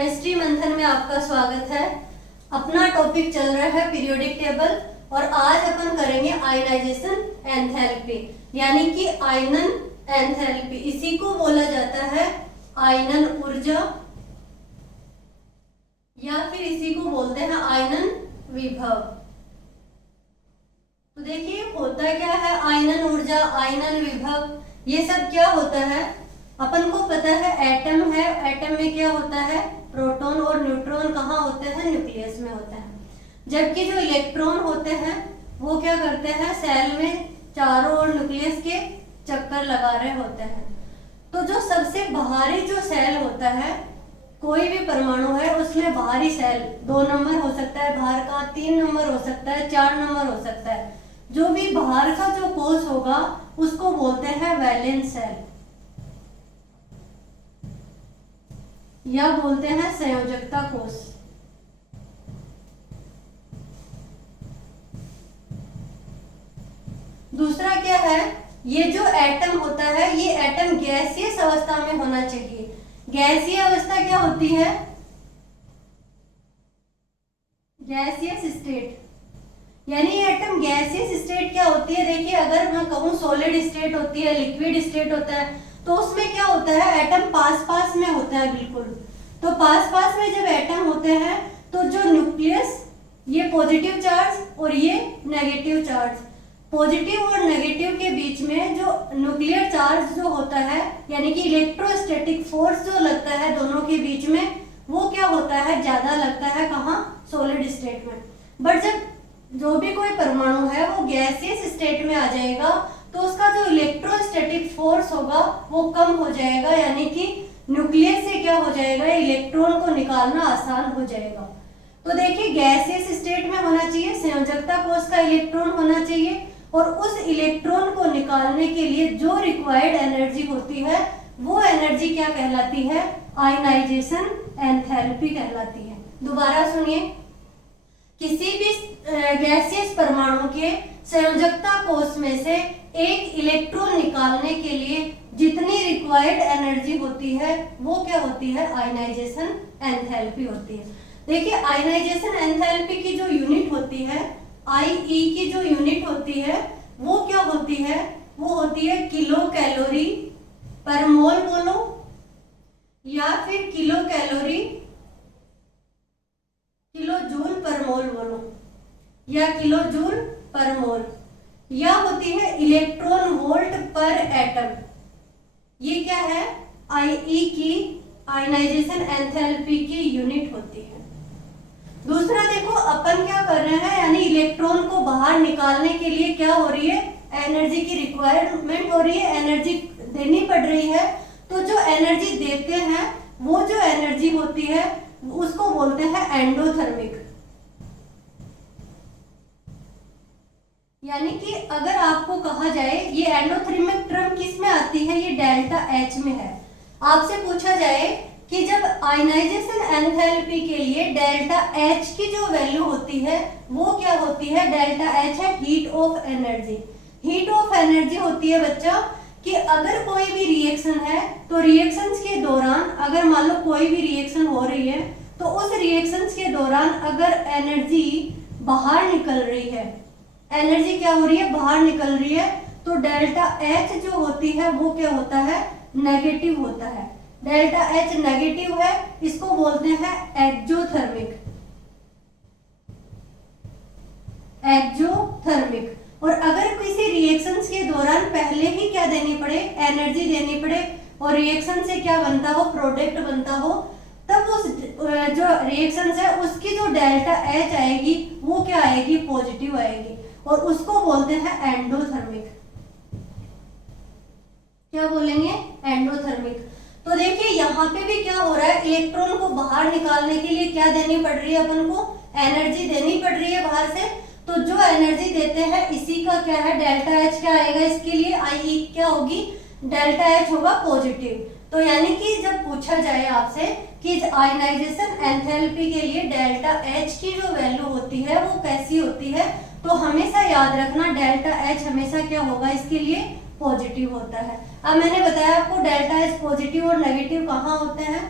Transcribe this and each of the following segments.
Chemistry मंथन में आपका स्वागत है। अपना टॉपिक चल रहा है पीरियोडिक टेबल और आज अपन करेंगे आयनाइजेशन एंथैल्पी, यानी कि आयनन एंथैल्पी। इसी को बोला जाता है आयनन ऊर्जा या फिर इसी को बोलते हैं आयनन विभव। तो देखिए होता क्या है आयनन ऊर्जा, आयनन विभव, ये सब क्या होता है अपन को पता है। एटम है, एटम में क्या होता है प्रोटॉन और न्यूट्रॉन कहाँ होते हैं, न्यूक्लियस में होते हैं। जबकि जो इलेक्ट्रॉन होते हैं वो क्या करते हैं सेल में चारों ओर न्यूक्लियस के चक्कर लगा रहे होते हैं। तो जो सबसे बाहरी जो सेल होता है, कोई भी परमाणु है उसमें बाहरी सेल 2 नंबर हो सकता है, बाहर का 3 नंबर हो सकता है, 4 नंबर हो सकता है। जो भी बाहर का जो कोश होगा उसको बोलते हैं वैलेंस सेल या बोलते हैं संयोजकता कोश। दूसरा क्या है, ये जो एटम होता है ये एटम गैसीय अवस्था में होना चाहिए। गैसीय अवस्था क्या होती है, गैसियस स्टेट, यानी ये एटम गैसियस स्टेट क्या होती है। देखिए अगर मैं कहूँ सॉलिड स्टेट होती है, लिक्विड स्टेट होता है, तो उसमें क्या होता है एटम पास पास में होता है बिल्कुल। तो पास पास में जब एटम होते हैं तो जो न्यूक्लियस ये पॉजिटिव चार्ज और ये नेगेटिव चार्ज, पॉजिटिव और नेगेटिव के बीच में जो न्यूक्लियर चार्ज जो होता है यानी कि इलेक्ट्रोस्टैटिक फोर्स जो लगता है दोनों के बीच में, वो क्या होता है ज्यादा लगता है कहाँ सॉलिड स्टेट में। बट जब जो भी कोई परमाणु है वो गैसियस स्टेट में आ जाएगा तो उसका जो इलेक्ट्रोस्टैटिक फोर्स होगा वो कम हो जाएगा, यानी कि न्यूक्लियस से क्या हो जाएगा इलेक्ट्रॉन को निकालना आसान हो जाएगा। तो देखिए गैसियस स्टेट में होना चाहिए, संयोजकता कोश का इलेक्ट्रॉन होना चाहिए और उस इलेक्ट्रॉन को निकालने के लिए जो रिक्वायर्ड एनर्जी होती है वो एनर्जी क्या कहलाती है, आयनाइजेशन एंथैल्पी कहलाती है। दोबारा सुनिए, किसी भी गैसियस परमाणु के संयोजकता कोश में से एक इलेक्ट्रॉन निकालने के लिए जितनी रिक्वायर्ड एनर्जी होती है वो क्या होती है, आयनाइजेशन एंथैल्पी होती है। देखिए आयनाइजेशन एंथैल्पी की जो यूनिट होती है, आईई की जो यूनिट होती है वो क्या होती है, वो होती है किलो कैलोरी पर मोल बोलो या फिर किलो कैलोरी किलो जूल पर मोल बोलो या किलो जूल पर मोल, या होती है इलेक्ट्रॉन वोल्ट पर एटम। ये क्या है आईई की आयनाइजेशन एंथैल्पी की यूनिट होती है। दूसरा देखो अपन क्या कर रहे हैं, यानी इलेक्ट्रॉन को बाहर निकालने के लिए क्या हो रही है, एनर्जी की रिक्वायरमेंट हो रही है, एनर्जी देनी पड़ रही है। तो जो एनर्जी देते हैं वो जो एनर्जी होती है उसको बोलते हैं एंडोथर्मिक। यानी कि अगर आपको कहा जाए ये एंडोथर्मिक टर्म किस में आती है, ये डेल्टा एच में है। आपसे पूछा जाए कि जब आयनाइजेशन एंथैल्पी के लिए डेल्टा एच की जो वैल्यू होती है वो क्या होती है, डेल्टा एच है heat of energy. Heat of energy होती है बच्चा कि अगर कोई भी रिएक्शन है तो रिएक्शंस के दौरान अगर मान लो कोई भी रिएक्शन हो रही है तो उस रिएक्शंस के दौरान अगर एनर्जी बाहर निकल रही है, एनर्जी क्या हो रही है बाहर निकल रही है, तो डेल्टा एच जो होती है वो क्या होता है, नेगेटिव होता है। डेल्टा एच नेगेटिव है, इसको बोलते हैं एक्जोथर्मिक। एक्जोथर्मिक। और अगर किसी रिएक्शंस के दौरान पहले ही क्या देनी पड़े, एनर्जी देनी पड़े और रिएक्शन से क्या बनता हो, प्रोडक्ट बनता हो, तब उस जो रिएक्शंस है उसकी जो डेल्टा एच आएगी वो क्या आएगी, पॉजिटिव आएगी और उसको बोलते हैं एंडोथर्मिक। क्या बोलेंगे, एंडोथर्मिक। तो देखिए यहाँ पे भी क्या हो रहा है, इलेक्ट्रॉन को बाहर निकालने के लिए क्या देनी पड़ रही है अपन को, एनर्जी देनी पड़ रही है बाहर से। तो जो एनर्जी देते हैं इसी का क्या है, डेल्टा एच क्या आएगा, इसके लिए आई क्या होगी, डेल्टा एच होगा पॉजिटिव। तो यानी कि जब पूछा जाए आपसे कि आयनाइजेशन एंथैल्पी के लिए डेल्टा एच की जो वैल्यू होती है वो कैसी होती है, तो हमेशा याद रखना डेल्टा एच हमेशा क्या होगा, इसके लिए पॉजिटिव होता है। अब मैंने बताया आपको डेल्टा एच पॉजिटिव और नेगेटिव कहाँ होते हैं,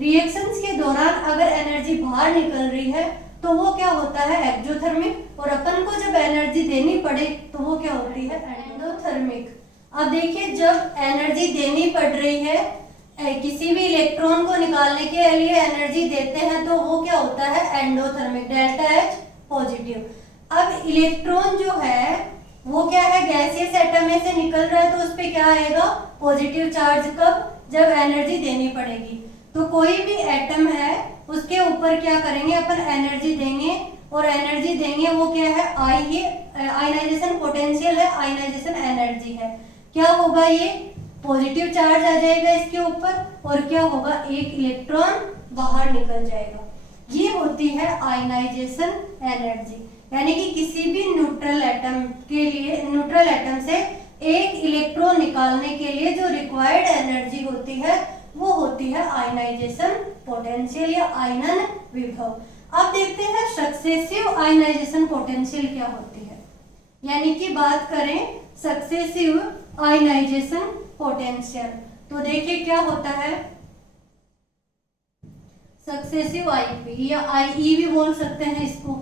रिएक्शंस के दौरान अगर एनर्जी बाहर निकल रही है तो वो क्या होता है एक्सोथर्मिक, और अपन को जब एनर्जी देनी पड़े तो वो क्या होती है एंडोथर्मिक। अब देखिए जब एनर्जी देनी पड़ रही है, किसी भी इलेक्ट्रॉन को निकालने के लिए एनर्जी देते हैं तो वो क्या होता है एंडोथर्मिक, डेल्टा एच पॉजिटिव। अब इलेक्ट्रॉन जो है वो क्या है गैसियस एटम में से निकल रहा है तो उस पे क्या आएगा पॉजिटिव चार्ज, कब जब एनर्जी देनी पड़ेगी। तो कोई भी एटम है उसके ऊपर क्या करेंगे अपन एनर्जी देंगे, और एनर्जी देंगे वो क्या है आयनाइजेशन पोटेंशियल है, आयनाइजेशन एनर्जी है। क्या होगा ये पॉजिटिव चार्ज आ जाएगा इसके ऊपर, और क्या होगा एक इलेक्ट्रॉन बाहर निकल जाएगा। ये होती है आयनाइजेशन एनर्जी, यानी कि किसी भी न्यूट्रल एटम के लिए, न्यूट्रल एटम से एक इलेक्ट्रॉन निकालने के लिए जो रिक्वायर्ड एनर्जी होती है वो होती है आयनाइजेशन पोटेंशियल या आयनन विभव। अब देखते हैं सक्सेसिव आयनाइजेशन पोटेंशियल क्या होती है, यानी कि बात करें सक्सेसिव आयनाइजेशन पोटेंशियल तो देखिए क्या होता है सक्सेसिव आईपी या आईई भी बोल सकते हैं इसको।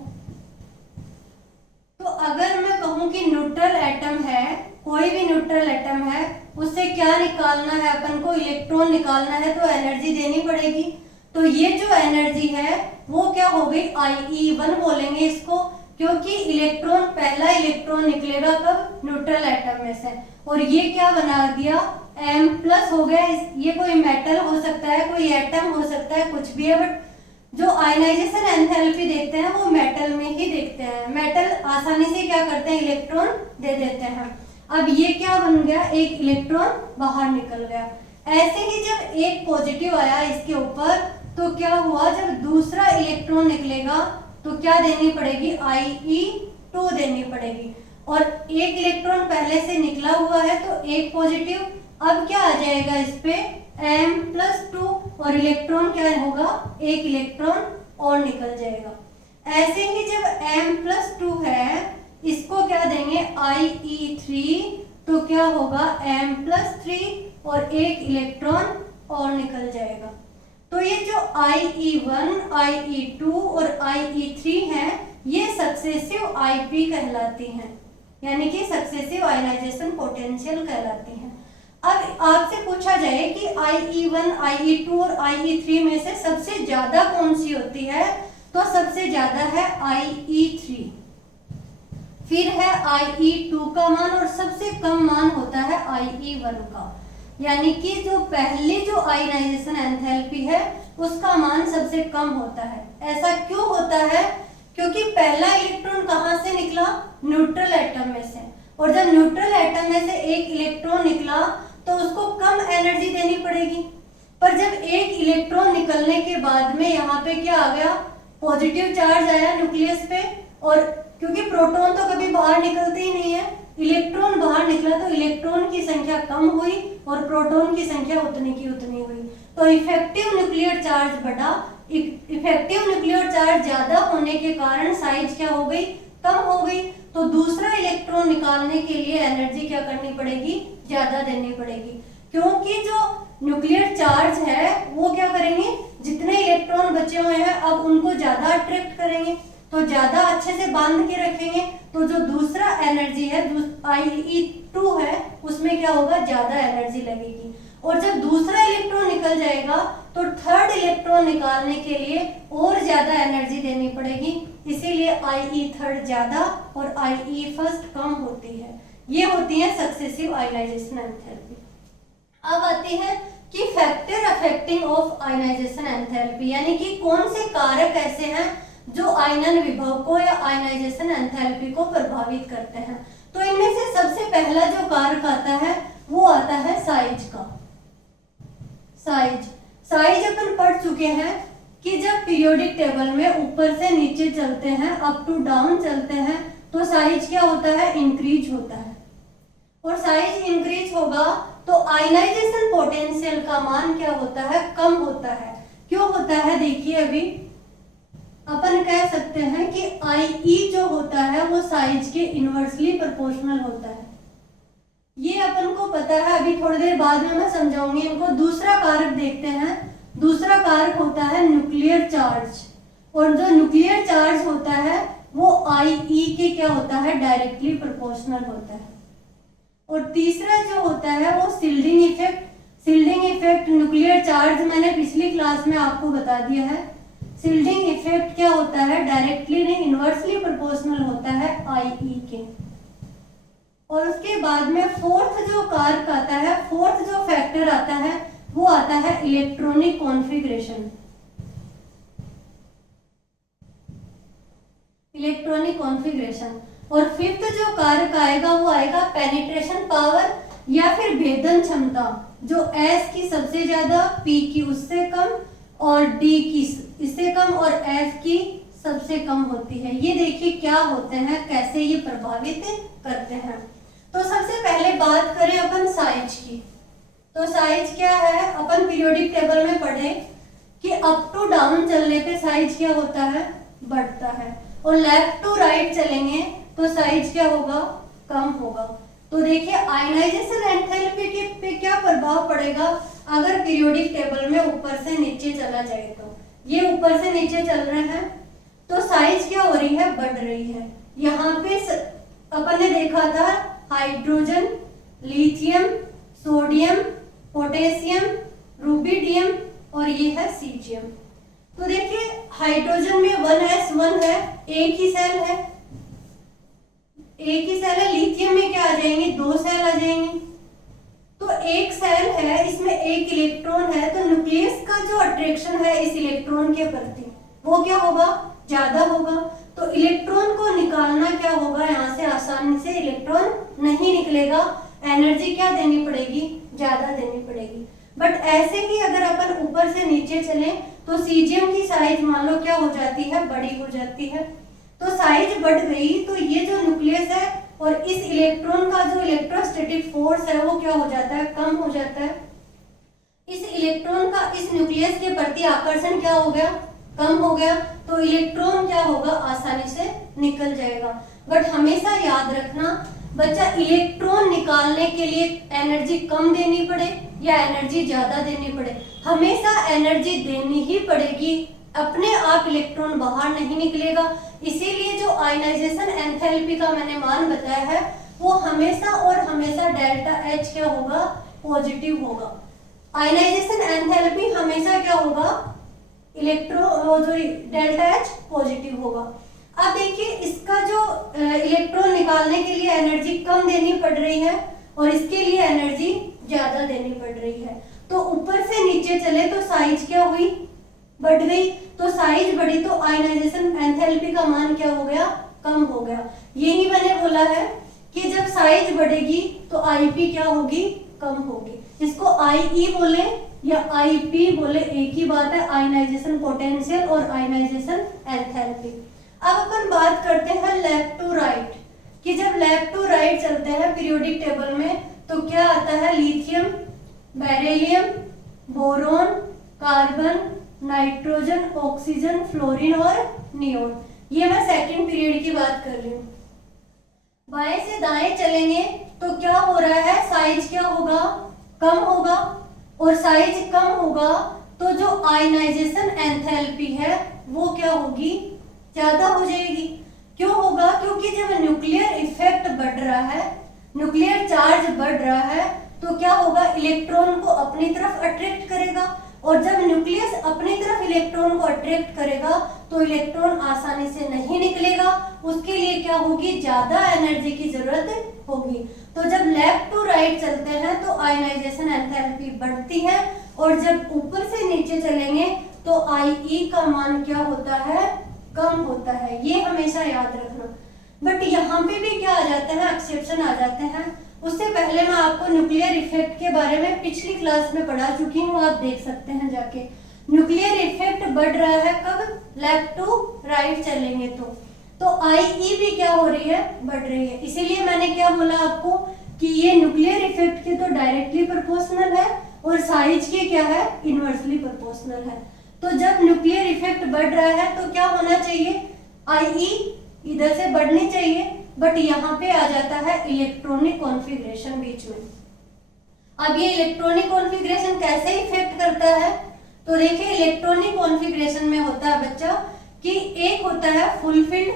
तो अगर मैं कहूं कि न्यूट्रल एटम है, कोई भी न्यूट्रल एटम है, उससे क्या निकालना है अपन को इलेक्ट्रॉन निकालना है तो एनर्जी देनी पड़ेगी। तो ये जो एनर्जी है वो क्या हो गई IE1 बोलेंगे इसको, क्योंकि इलेक्ट्रॉन पहला इलेक्ट्रॉन निकलेगा कब न्यूट्रल एटम में से, और ये क्या बना दिया M+ हो गया। ये कोई मेटल हो सकता है, कोई एटम हो सकता है, कुछ भी है, बट जो आयनाइजेशन एंथैल्पी देखते हैं वो मेटल में ही देखते हैं। मेटल आसानी से क्या करते हैं इलेक्ट्रॉन दे देते हैं। अब ये क्या बन गया एक इलेक्ट्रॉन बाहर निकल गया। ऐसे ही जब एक पॉजिटिव आया इसके ऊपर तो क्या हुआ जब दूसरा इलेक्ट्रॉन निकलेगा तो क्या देनी पड़ेगी IE2 देनी पड़ेगी, और एक इलेक्ट्रॉन पहले से निकला हुआ है तो एक पॉजिटिव, अब क्या आ जाएगा इस पे M+2 और इलेक्ट्रॉन क्या होगा एक इलेक्ट्रॉन और निकल जाएगा। ऐसे ही जब M+2 है इसको क्या देंगे IE3 तो क्या होगा M+3 और एक इलेक्ट्रॉन और निकल जाएगा। तो ये जो IE1, IE2 और IE3 हैं ये सक्सेसिव IP कहलाती हैं, यानी कि सक्सेसिव आयनाइजेशन पोटेंशियल कहलाती हैं। अब आपसे पूछा जाए कि IE1, IE2 और IE3 में से सबसे ज्यादा कौन सी होती है तो सबसे ज्यादा है IE3, फिर है IE2 का मान और सबसे कम मान होता है IE1 का, यानी कि जो पहली जो आयनाइजेशन एंथैल्पी है उसका मान सबसे कम होता है। ऐसा क्यों होता है क्योंकि पहला इलेक्ट्रॉन कहां से निकला न्यूट्रल एटम में से, और जब न्यूट्रल एटम में से एक इलेक्ट्रॉन निकला तो उसको कम एनर्जी देनी पड़ेगी, पर जब एक इलेक्ट्रॉन निकलने के बाद में यहाँ पे क्या आ गया पॉजिटिव चार्ज आया न्यूक्लियस पे, और क्योंकि प्रोटॉन तो कभी बाहर निकलते ही नहीं है, इलेक्ट्रॉन बाहर निकला तो इलेक्ट्रॉन की संख्या कम हुई और प्रोटॉन की संख्या उतनी की उतनी हुई, तो इफेक्टिव न्यूक्लियर चार्ज बढ़ा। इफेक्टिव न्यूक्लियर चार्ज ज्यादा होने के कारण साइज क्या हो गई कम हो गई, तो दूसरा इलेक्ट्रॉन निकालने के लिए एनर्जी क्या करनी पड़ेगी ज्यादा देनी पड़ेगी, क्योंकि जो न्यूक्लियर चार्ज है वो क्या करेंगे जितने इलेक्ट्रॉन बचे हुए हैं अब उनको ज्यादा अट्रैक्ट करेंगे तो ज्यादा अच्छे से बांध के रखेंगे, तो जो दूसरा एनर्जी है IE2 है उसमें क्या होगा ज्यादा एनर्जी लगेगी, और जब दूसरा इलेक्ट्रॉन निकल जाएगा तो थर्ड इलेक्ट्रॉन निकालने के लिए और ज्यादा एनर्जी देनी पड़ेगी, इसीलिए IE3 ज्यादा और IE1 कम होती है। ये होती है सक्सेसिव आयनाइजेशन एंथैल्पी। अब आती है कि factor affecting of ionization enthalpy, यानी कि कौन से कारक ऐसे हैं जो आयनन विभव को या आयनाइजेशन एंथैल्पी को प्रभावित करते हैं। तो इनमें से सबसे पहला जो कारक आता है वो आता है साइज का। साइज अपन पढ़ चुके हैं कि जब पीरियोडिक टेबल में ऊपर से नीचे चलते हैं अप टू डाउन चलते हैं तो साइज क्या होता है इंक्रीज होता है, और साइज इंक्रीज होगा तो आयनाइजेशन पोटेंशियल का मान क्या होता है कम होता है। क्यों होता है देखिए अभी अपन कह सकते हैं कि IE जो होता है वो साइज के इनवर्सली प्रोपोर्शनल होता है, ये अपन को पता है, अभी थोड़ी देर बाद में मैं समझाऊंगी इनको। दूसरा कारक देखते हैं दूसरा कारक होता है न्यूक्लियर चार्ज, और जो न्यूक्लियर चार्ज होता है वो IE के क्या होता है, डायरेक्टली प्रोपोर्शनल होता है। और तीसरा जो होता है वो shielding effect. Shielding effect nuclear charge मैंने पिछली क्लास में आपको बता दिया है। शिल्डिंग इफेक्ट क्या होता है, डायरेक्टली नहीं इनवर्सली प्रोपोर्शनल होता है IE के। और उसके बाद में फोर्थ जो कारक आता है, फोर्थ जो फैक्टर आता है वो आता है इलेक्ट्रॉनिक कॉन्फ़िगरेशन। Electronic configuration. और फिफ्थ जो कारक आएगा वो आएगा पेनिट्रेशन पावर या फिर भेदन क्षमता, जो S की सबसे ज्यादा, P की उससे कम और D की इससे कम और F की सबसे कम होती है। ये देखिए क्या होते हैं, कैसे ये प्रभावित करते हैं। तो सबसे पहले बात करें अपन साइज की। तो साइज क्या है, अपन पीरियोडिक टेबल में पढ़े कि अप टू डाउन चलने पे साइज क्या होता है, बढ़ता है, और लेफ्ट टू राइट चलेंगे तो साइज क्या होगा, कम होगा। तो देखिए आयनाइजेशन एंथैल्पी के पे क्या प्रभाव पड़ेगा अगर पीरियोडिक टेबल में ऊपर से नीचे चला जाए। तो ये ऊपर से नीचे चल रहे हैं तो साइज क्या हो रही है, बढ़ रही है। यहाँ पे अपन ने देखा था hydrogen, lithium, sodium, potassium, rubidium और ये है सीजियम। तो देखिए हाइड्रोजन में 1s1 है, एक ही सेल है, एक ही सेल है। लिथियम में क्या आ जाएंगे, 2 सेल आ जाएंगे। तो एक सेल है, इसमें एक इलेक्ट्रॉन है, तो न्यूक्लियस का जो अट्रैक्शन है इस इलेक्ट्रॉन के प्रति वो क्या होगा, ज्यादा होगा। तो इलेक्ट्रॉन को निकालना क्या होगा, यहाँ से आसानी से इलेक्ट्रॉन नहीं निकलेगा, एनर्जी क्या देनी पड़ेगी, ज्यादा देनी पड़ेगी। बट ऐसे ही अगर अपन ऊपर से नीचे चले तो सीजियम की साइज मान लो क्या हो जाती है, बड़ी हो जाती है। तो साइज बढ़ गई तो ये जो न्यूक्लियस है और इस इलेक्ट्रॉन का जो इलेक्ट्रोस्टैटिक फोर्स है वो क्या हो जाता है, कम हो जाता है। इस इलेक्ट्रॉन का इस न्यूक्लियस के प्रति आकर्षण क्या हो गया, कम हो गया। तो इलेक्ट्रॉन क्या होगा, आसानी से निकल जाएगा। बट हमेशा याद रखना बच्चा, इलेक्ट्रॉन निकालने के लिए एनर्जी कम देनी पड़े या एनर्जी ज्यादा देनी पड़े, हमेशा एनर्जी देनी ही पड़ेगी, अपने आप इलेक्ट्रॉन बाहर नहीं निकलेगा। इसीलिए जो आयनाइजेशन एंथैल्पी का मैंने मान बताया है वो हमेशा और हमेशा डेल्टा H क्या होगा, पॉजिटिव होगा। आयनाइजेशन एंथैल्पी हमेशा क्या होगा, डेल्टा H पॉजिटिव होगा। अब देखिए इसका जो इलेक्ट्रॉन निकालने के लिए एनर्जी कम देनी पड़ रही है और इसके लिए एनर्जी ज्यादा देनी पड़ रही है। तो ऊपर से नीचे चले तो साइज क्या हुई, बढ़ गई। तो साइज बढ़ी तो आयनाइजेशन एंथैल्पी का मान क्या हो गया, कम हो गया। यही मैंने बोला है कि जब साइज बढ़ेगी तो IP क्या होगी, कम होगी। इसको IE बोले या IP बोले एक ही बात है, आयनाइजेशन पोटेंशियल और आयनाइजेशन एंथैल्पी। अब अपन बात करते हैं लेफ्ट टू राइट कि जब लेफ्ट टू राइट चलते हैं पीरियोडिक टेबल में तो क्या आता है, lithium, beryllium, boron, carbon, nitrogen, oxygen, fluorine और नियोन। ये मैं सेकंड पीरियड की बात कर रही हूँ। बाएं से दाएं चलेंगे तो क्या हो रहा है, साइज क्या होगा, कम होगा। और साइज कम होगा तो जो आयनाइजेशन एंथैल्पी है वो क्या होगी, ज्यादा हो जाएगी। क्यों होगा, क्योंकि जब न्यूक्लियर इफेक्ट बढ़ रहा है, न्यूक्लियर चार्ज बढ़ रहा है तो क्या होगा, इलेक्ट्रॉन को अपनी तरफ अट्रैक्ट करेगा। और जब न्यूक्लियस अपनी तरफ इलेक्ट्रॉन को अट्रैक्ट करेगा तो इलेक्ट्रॉन आसानी से नहीं निकलेगा, उसके लिए क्या होगी, ज्यादा एनर्जी की जरूरत होगी। तो जब लेफ्ट टू राइट चलते हैं तो आयनाइजेशन एंथैल्पी बढ़ती है और जब ऊपर से नीचे चलेंगे तो IE का मान क्या होता है, कम होता है। ये हमेशा याद रखना। बट यहाँ पे भी क्या आ जाते हैं, एक्सेप्शन आ जाते हैं। उससे पहले मैं आपको न्यूक्लियर इफेक्ट के बारे में पिछली क्लास में पढ़ा चुकी हूँ, आप देख सकते हैं जाके। न्यूक्लियर इफेक्ट बढ़ रहा है कब, लेफ्ट टू राइट चलेंगे तो IE भी क्या हो रही है, बढ़ रही है। इसीलिए मैंने क्या बोला आपको कि ये न्यूक्लियर इफेक्ट के तो डायरेक्टली प्रोपोर्शनल है और साइज के क्या है, इनवर्सली प्रोपोर्शनल है। तो जब न्यूक्लियर इफेक्ट बढ़ रहा है तो क्या होना चाहिए, IE इधर से बढ़नी चाहिए, बट यहाँ पे आ जाता है इलेक्ट्रॉनिक कॉन्फ़िगरेशन बीच में। अब ये इलेक्ट्रॉनिक कॉन्फ़िगरेशन कैसे इफेक्ट करता है, तो देखिए इलेक्ट्रॉनिक कॉन्फ़िगरेशन में होता है बच्चा कि एक होता है फुलफिल्ड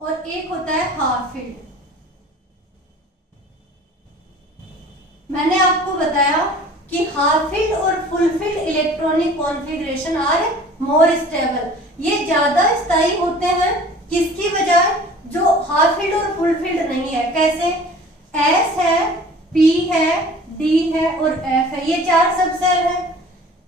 और एक होता है हाफ फिल्ड। मैंने आपको बताया कि हाफ फिल्ड और full filled electronic configuration are more stable, ये ज्यादा स्थायी होते हैं किसकी बजाय, जो हाफ फिल्ड और फुल फिल्ड नहीं है। कैसे, एस है, पी है, डी है और एफ है, ये 4 सब सेल है।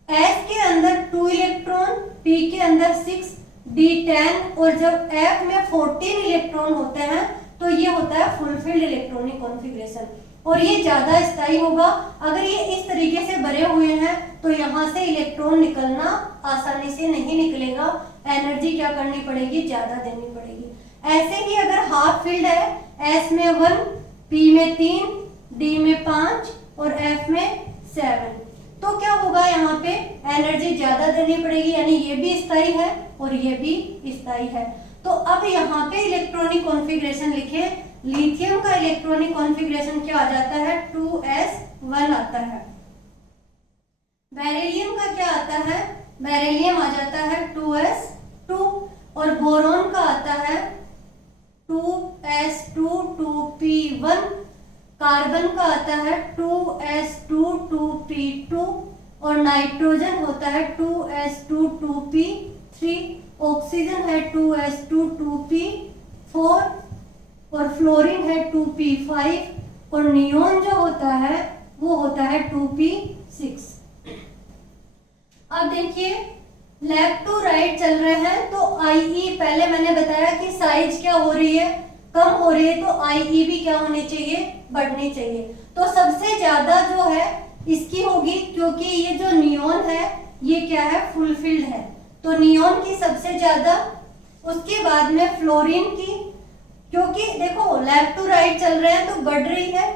एस के अंदर 2 इलेक्ट्रॉन, पी के अंदर 6, डी 10 और जब एफ में 14 इलेक्ट्रॉन होते हैं तो ये होता है फुलफिल्ड इलेक्ट्रॉनिक कॉन्फ़िगरेशन और ये ज्यादा स्थायी होगा। अगर ये इस तरीके से भरे हुए हैं तो यहाँ से इलेक्ट्रॉन निकलना आसानी से नहीं निकलेगा, एनर्जी क्या करनी पड़ेगी, ज्यादा देनी पड़ेगी। ऐसे ही अगर हाफ फील्ड है, एस में 1, पी में 3, डी में 5 और एफ में 7, तो क्या होगा, यहाँ पे एनर्जी ज्यादा देनी पड़ेगी, यानी ये भी स्थायी है और ये भी स्थायी है। तो अब यहाँ पे इलेक्ट्रॉनिक कॉन्फ़िगरेशन लिखे, लिथियम का इलेक्ट्रॉनिक कॉन्फ़िगरेशन क्या आ जाता है, 2s1 आता है। बेरिलियम का क्या आता है, बेरिलियम आ जाता है 2s2 और बोरॉन का आता है 2s2 2p1, कार्बन का आता है 2s2 2p2 और नाइट्रोजन होता है 2s2 2p3, ऑक्सीजन है 2s2 2p4 और फ्लोरीन है 2p5 और नियोन जो होता है वो होता है 2p6। अब देखिए लेफ्ट टू राइट चल रहे हैं तो IE, पहले मैंने बताया कि साइज क्या हो रही है, कम हो रही है, तो IE भी क्या होनी चाहिए, बढ़नी चाहिए। तो सबसे ज्यादा जो है इसकी होगी, क्योंकि ये जो नियोन है ये क्या है, फुलफिल्ड है, तो नियोन की सबसे ज्यादा, उसके बाद में फ्लोरीन की, क्योंकि देखो लेफ्ट टू राइट चल रहे हैं तो बढ़ रही है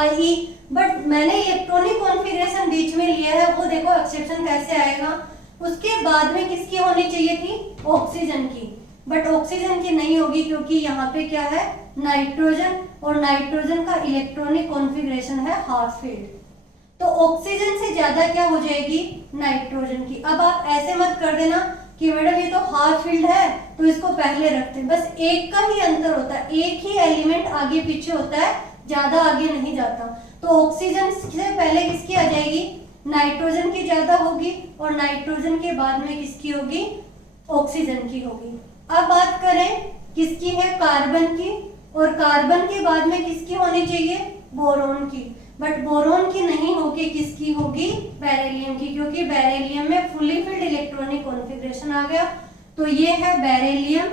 IE, बट मैंने इलेक्ट्रॉनिक कॉन्फ़िगरेशन बीच में लिया है, वो देखो एक्सेप्शन कैसे आएगा। उसके बाद में किसकी होनी चाहिए थी, ऑक्सीजन की, बट ऑक्सीजन की नहीं होगी क्योंकि यहाँ पे क्या है, नाइट्रोजन, और नाइट्रोजन का इलेक्ट्रॉनिक कॉन्फ़िगरेशन है हाफ फील्ड, तो ऑक्सीजन से ज्यादा क्या हो जाएगी, नाइट्रोजन की। अब आप ऐसे मत कर देना कि मैडम ये तो हाफ फील्ड है तो इसको पहले रखते हैं, बस एक का ही अंतर होता है, एक ही एलिमेंट आगे पीछे होता है, ज्यादा आगे नहीं जाता। तो ऑक्सीजन से पहले किसकी आ जाएगी, नाइट्रोजन की ज्यादा होगी और नाइट्रोजन के बाद में किसकी होगी, ऑक्सीजन की होगी। अब बात करें किसकी है, कार्बन की, और कार्बन के बाद में किसकी होनी चाहिए, बोरोन की, बट बोरोन की नहीं होगी, किसकी होगी, बेरिलियम की, क्योंकि बेरिलियम में फुली फिल्ड इलेक्ट्रॉनिक कॉन्फ़िगरेशन आ गया। तो ये है बेरिलियम,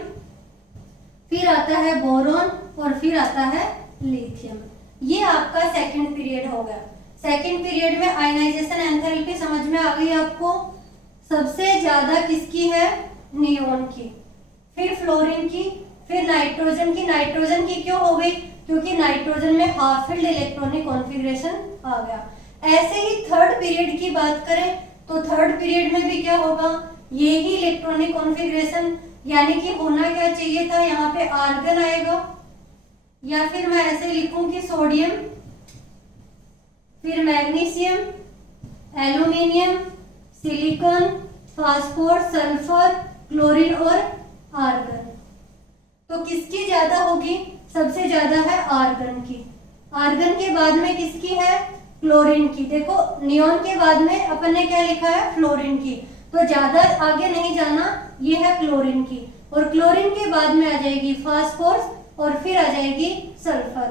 फिर आता है बोरोन और फिर आता है लिथियम। ये आपका सेकंड पीरियड हो गया। सेकंड पीरियड में आयनाइजेशन एंथैल्पी समझ में आ गई आपको, सबसे ज्यादा किसकी है, नियोन की, फिर फ्लोरीन की, फिर नाइट्रोजन की। नाइट्रोजन की क्यों हो गई, क्योंकि नाइट्रोजन में हाफ फील्ड इलेक्ट्रॉनिक कॉन्फ़िगरेशन आ गया। ऐसे ही थर्ड पीरियड की बात करें तो थर्ड पीरियड में भी क्या होगा, ये ही इलेक्ट्रॉनिक कॉन्फ़िगरेशन, यानी कि होना क्या चाहिए था, यहाँ पे आर्गन आएगा, या फिर मैं ऐसे लिखूं कि सोडियम, फिर magnesium, aluminium, silicon, phosphor, sulphur, chlorine और आर्गन। तो किसकी ज्यादा होगी, सबसे ज्यादा है आर्गन की। आर्गन के बाद में किसकी है, क्लोरीन की। देखो नियोन के बाद में अपन ने क्या लिखा है, फ्लोरीन की, तो ज्यादा आगे नहीं जाना, ये है क्लोरीन की, और क्लोरीन के बाद में आ जाएगी फास्फोरस और फिर आ जाएगी सल्फर,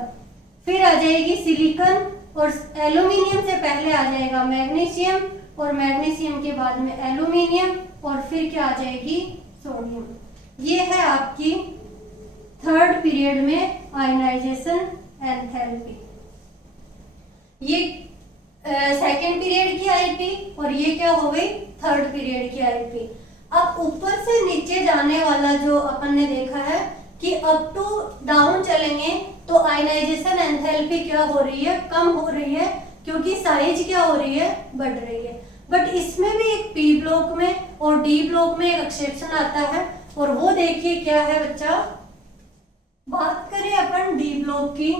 फिर आ जाएगी सिलिकॉन, और एल्यूमिनियम से पहले आ जाएगा मैग्नीशियम, और मैग्नीशियम के बाद में एल्यूमिनियम, और फिर क्या आ जाएगी, सोडियम। ये है आपकी थर्ड पीरियड में आयनाइजेशन एंथैल्पी। ये सेकेंड पीरियड की आईपी और ये क्या हो गई, थर्ड पीरियड की आईपी। अब ऊपर से नीचे जाने वाला जो अपन ने देखा है कि अप टू डाउन चलेंगे तो आयनाइजेशन एंथैल्पी क्या हो रही है, कम हो रही है, क्योंकि साइज क्या हो रही है, बढ़ रही है। बट इसमें भी एक पी ब्लॉक में और डी ब्लॉक में एक एक्सेप्शन आता है, और वो देखिए क्या है बच्चा। बात करें अपन डी ब्लॉक की,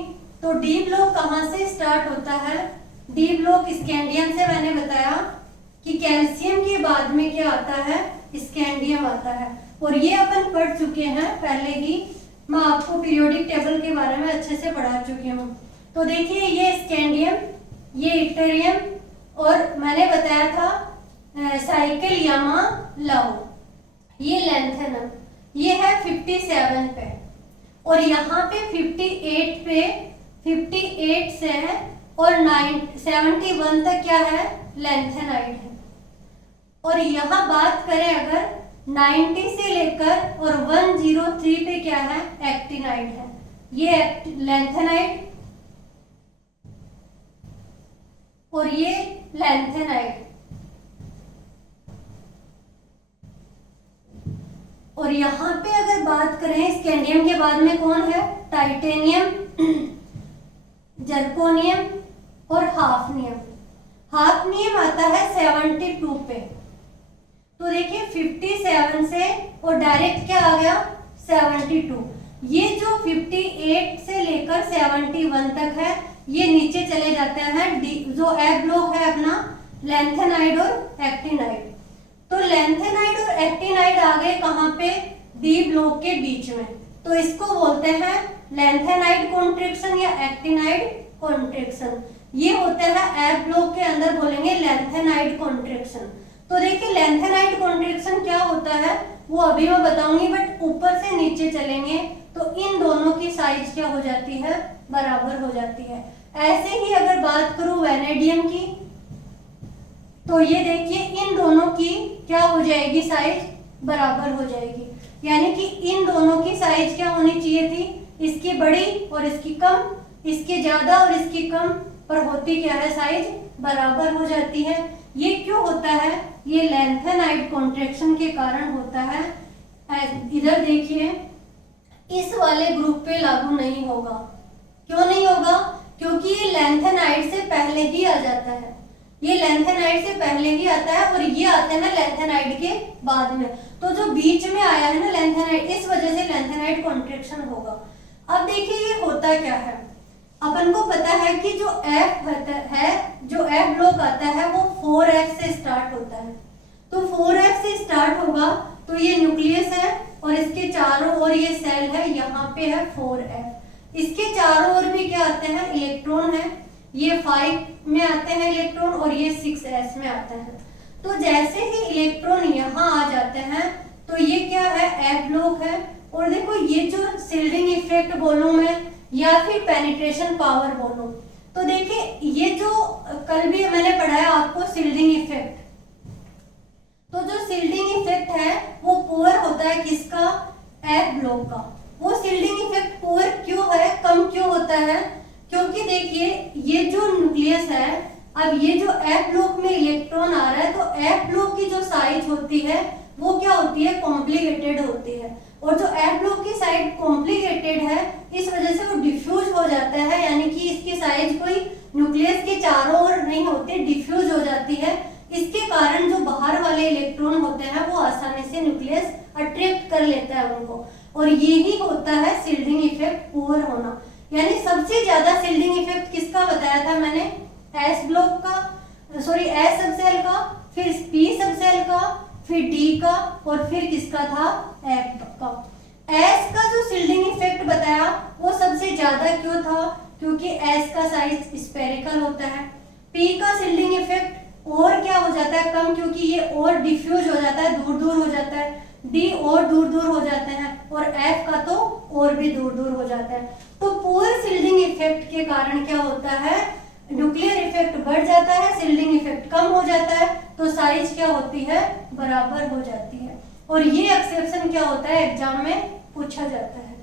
तो डी ब्लॉक कहाँ से स्टार्ट होता है, डी ब्लॉक स्कैंडियम से मैंने बताया कि कैल्शियम के बाद में क्या आता है, स्कैंडियम आता है, और ये अपन पढ़ चुके हैं पहले ही, मैं आपको पीरियोडिक टेबल के बारे में अच्छे से पढ़ा चुकी हूँ। तो देखिए ये स्कैंडियम, ये इक्टेरियम, और मैंने बताया था साइकिल यामा लाओ, ये लेंथेनम, ये है 57 पे, और यहाँ पे 58 पे 58 से है, और 71 तक क्या है, लेंथेनाइड है। और यहाँ बात करें अगर 90 से लेकर और 103 पे क्या है, एक्टिनाइड है, ये लेंथेनाइड और ये लेंथेनाइड। और यहाँ पे अगर बात करें स्कैंडियम के बाद में कौन है, टाइटेनियम, जर्कोनियम और हाफनियम। हाफनियम आता है 72 पे। तो देखिए 57 से और डायरेक्ट क्या आ गया, 72। ये जो 58 से लेकर 71 तक है, ये नीचे चले जाते हैं, जो ए ब्लॉक है अपना, लेंथेनाइड और एक्टिनाइड। तो लेंथेनाइड और एक्टिनाइड आ गए कहाँ पे, डी ब्लॉक के बीच में, तो इसको बोलते हैं लेंथेनाइड कॉन्ट्रैक्शन या एक्टिनाइड कॉन्ट्रैक्शन। ये होता है ए ब्लॉक के अंदर बोलेंगे लेंथेनाइड कॉन्ट्रैक्शन। तो देखिए लेंथेनाइड कॉन्ट्रैक्शन क्या होता है वो अभी मैं बताऊंगी, बट ऊपर से नीचे चलेंगे तो इन दोनों की साइज क्या हो जाती है, बराबर हो जाती है। ऐसे ही अगर बात करूं वैनेडियम की, तो ये देखिए इन दोनों की क्या हो जाएगी, साइज बराबर हो जाएगी, यानी कि इन दोनों की साइज क्या होनी चाहिए थी, इसकी बड़ी और इसकी कम, इसकी ज्यादा और इसकी कम, पर होती क्या है, साइज बराबर हो जाती है। ये क्यों होता है, ये लेंथेनाइड कॉन्ट्रैक्शन के कारण होता है। इधर देखिए इस वाले ग्रुप पे लागू नहीं होगा। क्यों नहीं होगा, क्योंकि ये लेंथेनाइड से पहले ही आ जाता है, ये लेंथेनाइड से पहले ही आता है, और ये आते हैं लेंथेनाइड के बाद में। तो जो बीच में आया है ना लेंथेनाइड, इस वजह से लेंथेनाइड कॉन्ट्रैक्शन होगा। अब देखिए ये होता क्या है, अपन को पता है कि जो F है, जो F ब्लॉक आता है वो 4F से स्टार्ट होता है। तो 4F से स्टार्ट होगा, तो ये न्यूक्लियस है और इसके चारों ओर ये सेल है, यहाँ पे है 4F। इसके चारों ओर भी क्या आते हैं, इलेक्ट्रॉन है, ये 5 में आते हैं इलेक्ट्रॉन और ये 6s में आते हैं। तो जैसे ही इलेक्ट्रॉन यहाँ आ जाते हैं तो ये क्या है, F ब्लॉक है। और देखो ये जो सिल्डिंग इफेक्ट बोलूं मैं या फिर पेनिट्रेशन पावर बोलूं, तो देखिए ये जो कल भी मैंने पढ़ाया आपको सिल्डिंग इफेक्ट, तो जो सिल्डिंग इफेक्ट है वो पुअर होता है किसका, F ब्लॉक का। वो सिल्डिंग इफेक्ट पुअर क्यों है, कम क्यों होता है, क्योंकि देखिए ये जो न्यूक्लियस है, अब ये जो F ब्लॉक में इलेक्ट्रॉन आ रहा है, तो F ब्लॉक की जो साइज होती है वो क्या होती है, कॉम्प्लिकेटेड होती है। और जो F ब्लॉक की साइड कॉम्प्लिकेटेड है, इस वजह से वो डिफ्यूज हो जाता है, यानी कि इसकी साइज कोई न्यूक्लियस के चारों ओर नहीं होती, डिफ्यूज हो जाती है। इसके कारण जो बाहर वाले इलेक्ट्रॉन होते हैं वो आसानी से न्यूक्लियस अट्रैक्ट कर लेता है उनको, और यही होता है सिल्डिंग इफेक्ट पुअर होना। यानी सबसे ज्यादा सिल्डिंग इफेक्ट किसका बताया था मैंने, S ब्लॉक का, सॉरी S सबसेल का, फिर P सबसेल का, फिर D का, और फिर किसका था, F का। S का जो सिल्डिंग इफेक्ट बताया वो सबसे ज्यादा क्यों था, क्योंकि S का साइज स्फेरिकल होता है। P का सिल्डिंग इफेक्ट और क्या हो जाता है, कम, क्योंकि ये और डिफ्यूज हो जाता है, दूर दूर हो जाता है। D और दूर दूर हो जाते हैं, और F का तो और भी दूर दूर हो जाता है। तो पुअर सिल्डिंग इफेक्ट के कारण क्या होता है, न्यूक्लियर इफेक्ट बढ़ जाता है, सिल्डिंग इफेक्ट कम हो जाता है, तो साइज क्या होती है, बराबर हो जाती है। और ये एक्सेप्शन क्या होता है, एग्जाम में पूछा जाता है।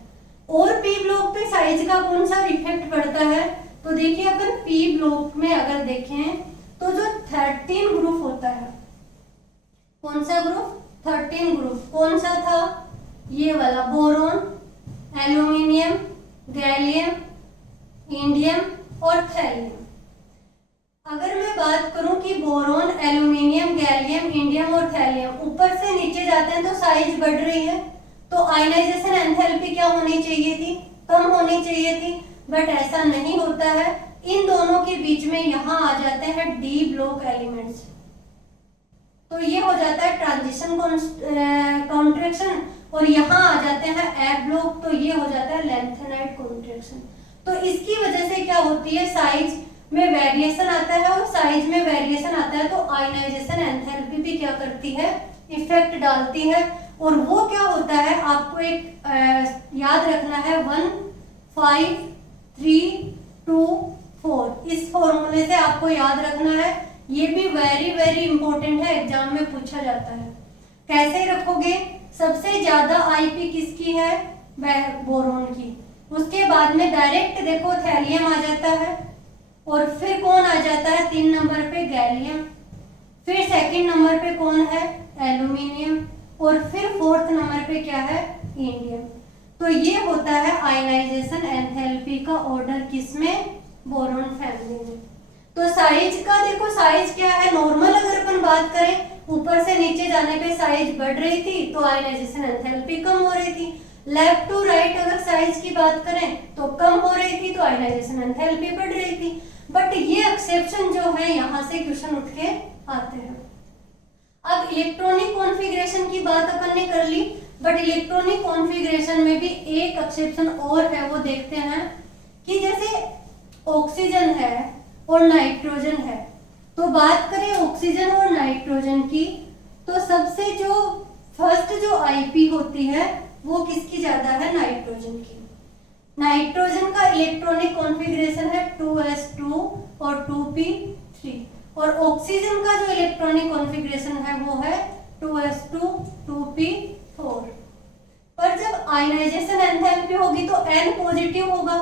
और P ब्लॉक पे साइज का कौन सा इफेक्ट पड़ता है, तो देखिए अपन P ब्लॉक में अगर देखें तो जो 13 ग्रुप होता है, कौन सा ग्रुप, 13 ग्रुप, कौन सा था, ये वाला, बोरोन, एल्यूमिनियम, गैलियम, इंडियम और थैलियम। अगर मैं बात करूं कि बोरोन, एल्यूमिनियम, गैलियम, इंडियम और थैलियम ऊपर से नीचे जाते हैं तो साइज बढ़ रही है, तो आयनाइजेशन एंथैल्पी क्या होनी चाहिए थी, कम होनी चाहिए थी, बट ऐसा नहीं होता है। इन दोनों के बीच में यहाँ आ जाते हैं डी ब्लॉक एलिमेंट्स, तो ये हो जाता है ट्रांजिशन कॉन्ट्रैक्शन, और यहाँ आ जाते हैं एफ ब्लॉक, तो ये हो जाता है लेंथेनाइड कॉन्ट्रैक्शन। तो इसकी वजह से क्या होती है, साइज में वेरिएशन आता है, और साइज में वेरिएशन आता है तो आयनाइजेशन एंथैल्पी भी क्या करती है, इफेक्ट डालती है। और वो क्या होता है, आपको एक याद रखना है 1 5 3 2 4, इस फॉर्मूले से आपको याद रखना है। ये भी वेरी वेरी इंपॉर्टेंट है, एग्जाम में पूछा जाता है। कैसे रखोगे, सबसे ज्यादा आईपी किसकी है, बोरोन की, उसके बाद में डायरेक्ट देखो थैलियम आ जाता है, और फिर कौन आ जाता है 3 नंबर पे, गैलियम, फिर सेकंड नंबर पे कौन है, एल्यूमिनियम, और फिर 4th नंबर पे क्या है, इंडियम। तो ये होता है आयनाइजेशन एंथैल्पी का ऑर्डर किसमें, बोरॉन फैमिली में। तो साइज का देखो, साइज क्या है, नॉर्मल अगर अपन बात करें ऊपर से नीचे जाने पे साइज बढ़ रही थी तो आयनाइजेशन एंथैल्पी कम हो रही थी, लेफ्ट टू राइट अगर साइज की बात करें तो कम हो रही थी तो आयनाइजेशन एंथैल्पी बढ़ रही थी। बट ये एक्सेप्शन जो है यहाँ से क्वेश्चन उठ के आते हैं। अब इलेक्ट्रॉनिक कॉन्फ़िगरेशन की बात अपन ने कर ली, बट इलेक्ट्रॉनिक कॉन्फ़िगरेशन में भी एक एक्सेप्शन और है, वो देखते हैं कि जैसे ऑक्सीजन है और नाइट्रोजन है, तो बात करें ऑक्सीजन और नाइट्रोजन की, तो सबसे जो फर्स्ट जो आईपी होती है वो किसकी ज्यादा है, नाइट्रोजन की। नाइट्रोजन का इलेक्ट्रॉनिक कॉन्फ़िगरेशन है 2s2 और 2p3, और ऑक्सीजन का जो इलेक्ट्रॉनिक कॉन्फ़िगरेशन है वो है 2s2 2p4। पर जब आयनाइजेशन एंथैल्पी होगी तो n पॉजिटिव होगा,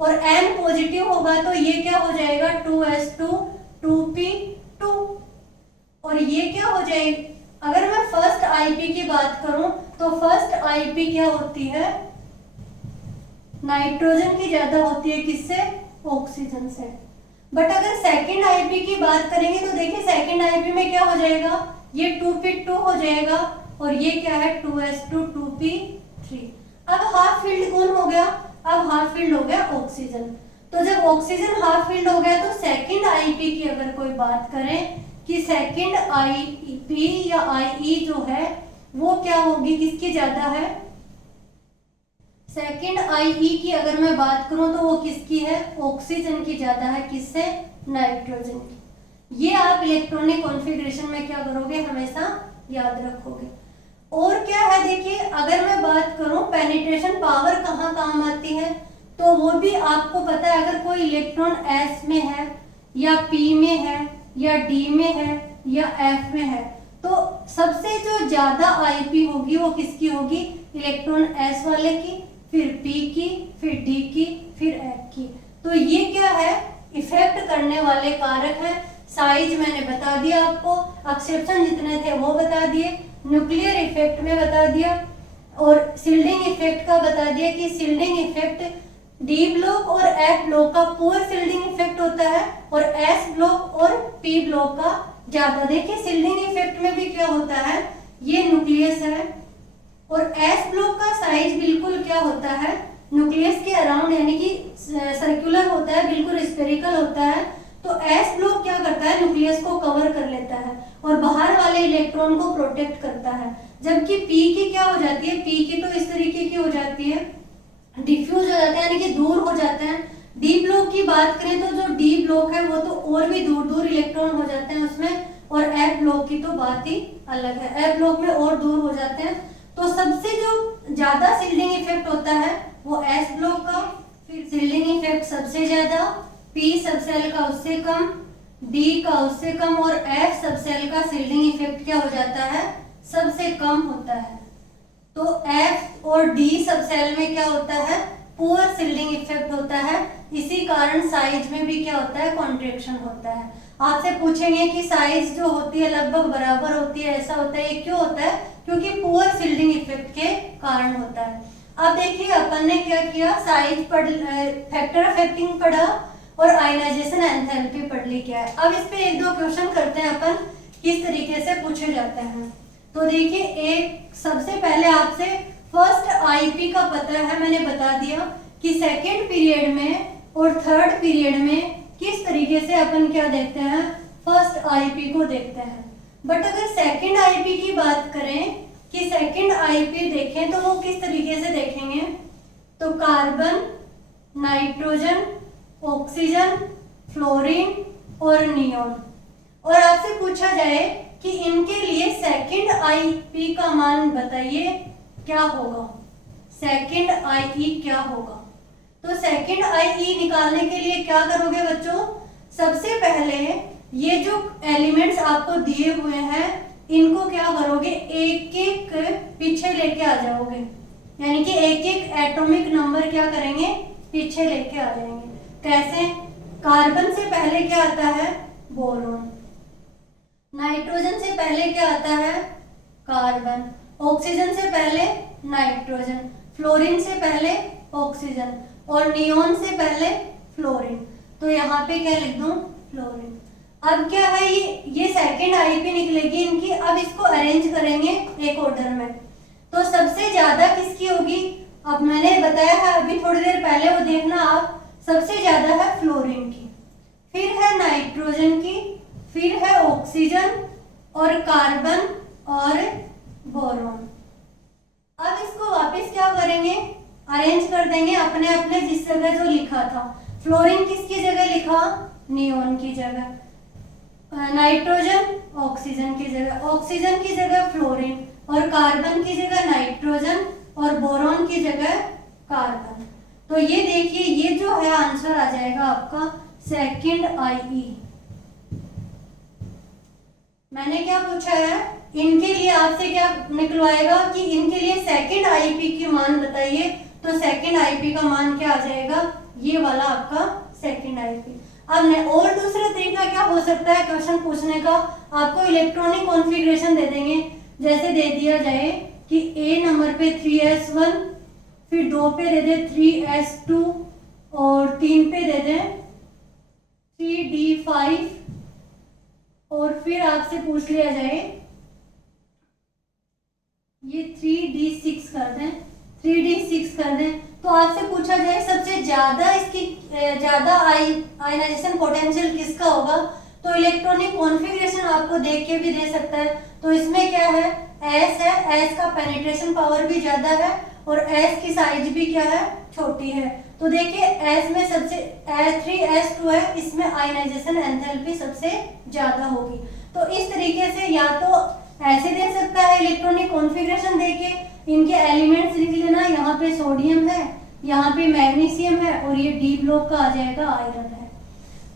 और n पॉजिटिव होगा तो ये क्या हो जाएगा 2s2 2p2, और ये क्या हो जाएगी, अगर मैं फर्स्ट आईपी की बात करूं तो फर्स्ट आईपी क्या होती है, नाइट्रोजन की ज्यादा होती है, किससे, ऑक्सीजन से। बट अगर सेकंड आईपी की बात करेंगे तो देखिए सेकंड आईपी में क्या हो जाएगा, ये 2p2 हो जाएगा, और ये क्या है 2s2 2p3। अब हाफ फील्ड कौन हो गया, अब हाफ फील्ड हो गया ऑक्सीजन। तो जब ऑक्सीजन हाफ फील्ड हो गया तो सेकंड आईपी की अगर कोई बात करें कि सेकंड आईपी या आईई जो है वो क्या होगी, किसकी ज्यादा है, सेकंड आईई की अगर मैं बात करूं तो वो किसकी है, ऑक्सीजन की ज्यादा है, किससे, नाइट्रोजन की। ये आप इलेक्ट्रॉनिक कॉन्फ़िगरेशन में क्या करोगे, हमेशा याद रखोगे। और क्या है देखिए, अगर मैं बात करूं पेनिट्रेशन पावर कहाँ काम आती है, तो वो भी आपको पता है, अगर कोई इलेक्ट्रॉन एस में है या पी में है या डी में है या एफ में है, तो सबसे जो ज्यादा आईपी होगी वो किसकी होगी, इलेक्ट्रॉन एस वाले की, फिर पी की, फिर डी की, फिर एफ की। तो ये क्या है, इफेक्ट करने वाले कारक है। साइज मैंने बता दिया आपको, एक्सेप्शन जितने थे वो बता दिए, न्यूक्लियर इफेक्ट में बता दिया, और शिल्डिंग इफेक्ट का बता दिया कि शिल्डिंग इफेक्ट डी ब्लॉक और एफ ब्लॉक का पुअर शिल्डिंग इफेक्ट होता है, और एस ब्लॉक और पी ब्लॉक का ज्यादा। देखिए शिल्डिंग इफेक्ट में भी क्या होता है, ये न्यूक्लियस है, और एस ब्लॉक का साइज बिल्कुल क्या होता है, न्यूक्लियस के अराउंड, यानी कि सर्कुलर होता है, बिल्कुल स्फेरिकल होता है। तो एस ब्लॉक क्या करता है, न्यूक्लियस को कवर कर लेता है और बाहर वाले इलेक्ट्रॉन को प्रोटेक्ट करता है। जबकि पी की क्या हो जाती है, पी की तो इस तरीके की हो जाती है, डिफ्यूज हो जाते हैं, यानी कि दूर हो जाते हैं। डी ब्लॉक की बात करें तो जो डी ब्लॉक है वो तो और भी दूर दूर इलेक्ट्रॉन हो जाते हैं उसमें, और एफ ब्लॉक की तो बात ही अलग है, एफ ब्लॉक में और दूर हो जाते हैं। तो सबसे जो ज्यादा शिल्डिंग इफेक्ट होता है वो एस ब्लॉक का, फिर शिल्डिंग इफेक्ट सबसे ज्यादा, पी सबसेल का उससे कम, डी का उससे कम, और एफ सबसेल का शिल्डिंग इफेक्ट क्या हो जाता है, सबसे कम होता है। तो एफ और डी सबसेल में क्या होता है, पुअर शिल्डिंग इफेक्ट होता है। इसी कारण साइज में भी क्या होता है, कॉन्ट्रैक्शन होता है। आपसे पूछेंगे कि साइज जो होती है लगभग बराबर होती है, ऐसा होता है, ये क्यों होता है, क्योंकि पुअर शिल्डिंग इफेक्ट के कारण होता है। अब देखिए अपन ने क्या किया, साइज पढ़, फैक्टर अफेक्टिंग पढ़ा, और आयनाइजेशन एंथैल्पी पढ़ ली क्या है। अब इस पे एक दो क्वेश्चन करते हैं अपन, किस तरीके से पूछे जाते हैं। तो देखिए एक सबसे पहले आपसे फर्स्ट आईपी का पता है, मैंने बता दिया कि सेकेंड पीरियड में और थर्ड पीरियड में किस तरीके से अपन क्या देखते हैं, फर्स्ट आईपी को देखते हैं। बट अगर सेकंड आईपी की बात करें कि सेकंड आईपी देखें तो वो किस तरीके से देखेंगे, तो कार्बन, नाइट्रोजन, ऑक्सीजन, फ्लोरीन और नियोन। और आपसे पूछा जाए कि इनके लिए सेकंड आईपी का मान बताइए क्या होगा, सेकंड आईई क्या होगा। तो सेकंड आईई निकालने के लिए क्या करोगे बच्चों, सबसे पहले ये जो एलिमेंट्स आपको दिए हुए हैं इनको क्या करोगे, एक एक पीछे लेके आ जाओगे, यानी कि एक एक एटॉमिक नंबर क्या करेंगे, पीछे लेके आ जाएंगे। कैसे, कार्बन से पहले क्या आता है, बोरोन, नाइट्रोजन से पहले क्या आता है, कार्बन, ऑक्सीजन से पहले नाइट्रोजन, फ्लोरीन से पहले ऑक्सीजन और नियोन से पहले फ्लोरीन। तो यहाँ पे क्या लिख दूं, फ्लोरीन। अब क्या है, ये सेकंड आईपी निकलेगी इनकी। अब इसको अरेंज करेंगे एक ऑर्डर में, तो सबसे ज्यादा किसकी होगी, अब मैंने बताया है अभी थोड़ी देर पहले, वो देखना आप, सबसे ज्यादा है फ्लोरीन की, फिर है नाइट्रोजन की, फिर है ऑक्सीजन और कार्बन और बोरॉन। अब इसको वापस क्या करेंगे, अरेंज कर देंगे अपने अपने जिस जगह जो लिखा था। फ्लोरीन किसकी जगह लिखा, नियोन की जगह, नाइट्रोजन ऑक्सीजन की जगह, ऑक्सीजन की जगह फ्लोरीन और कार्बन की जगह नाइट्रोजन और बोरॉन की जगह कार्बन। तो ये देखिए, ये जो है आंसर आ जाएगा आपका सेकंड आईई। मैंने क्या पूछा है, इनके लिए आपसे क्या निकलवाएगा कि इनके लिए सेकंड आईपी की मान बताइए, तो सेकंड आईपी का मान क्या आ जाएगा, ये वाला आपका सेकंड आईपी। अब और दूसरा तरीका क्या हो सकता है क्वेश्चन पूछने का, आपको इलेक्ट्रॉनिक कॉन्फ़िगरेशन दे देंगे, जैसे दे दिया जाए कि ए नंबर पे 3s1, फिर 2 पे दे दे 3s2 और 3 पे दे दे 3d5 और फिर आपसे पूछ लिया जाए ये 3d6 कर दें, 3d6 कर दें, तो आपसे पूछा जाए सबसे ज्यादा इसकी ज्यादा आयनाइजेशन पोटेंशियल किसका होगा, तो इलेक्ट्रॉनिक कॉन्फ़िगरेशन आपको देख के भी दे सकता है। तो इसमें क्या है, S है, S का पेनिट्रेशन पावर भी ज्यादा है और S की साइज भी क्या है, छोटी है। तो देखिए S में सबसे 3s2 है, इसमें आयनाइजेशन एंथैल्पी सबसे ज्यादा होगी। तो इस तरीके से या तो ऐसे दे सकता है इलेक्ट्रॉनिक कॉन्फ़िगरेशन देके, इनके एलिमेंट्स लिख लेना, यहाँ पे सोडियम है, यहाँ पे मैग्नीशियम है और ये डी ब्लॉक का आ जाएगा आयरन है।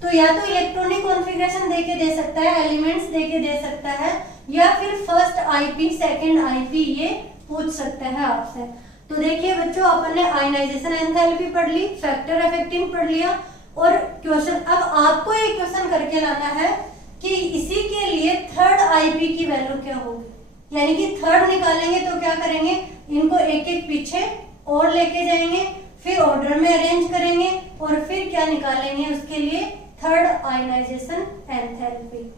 तो या तो इलेक्ट्रॉनिक कॉन्फ़िगरेशन देके दे सकता है, एलिमेंट्स देके दे सकता है, या फिर फर्स्ट आईपी सेकंड आईपी ये पूछ सकता है आपसे। तो देखिए बच्चों, अपन ने आयनाइजेशन एंथैल्पी पढ़ ली, फैक्टर अफेक्टिंग पढ़ लिया, और क्वेश्चन अब आपको एक क्वेश्चन करके लाना है कि इसी के लिए थर्ड आईपी की वैल्यू क्या होगी, यानी कि थर्ड निकालेंगे तो क्या करेंगे, इनको एक एक पीछे और लेके जाएंगे, फिर ऑर्डर में अरेंज करेंगे और फिर क्या निकालेंगे उसके लिए थर्ड आयनाइजेशन एंथैल्पी।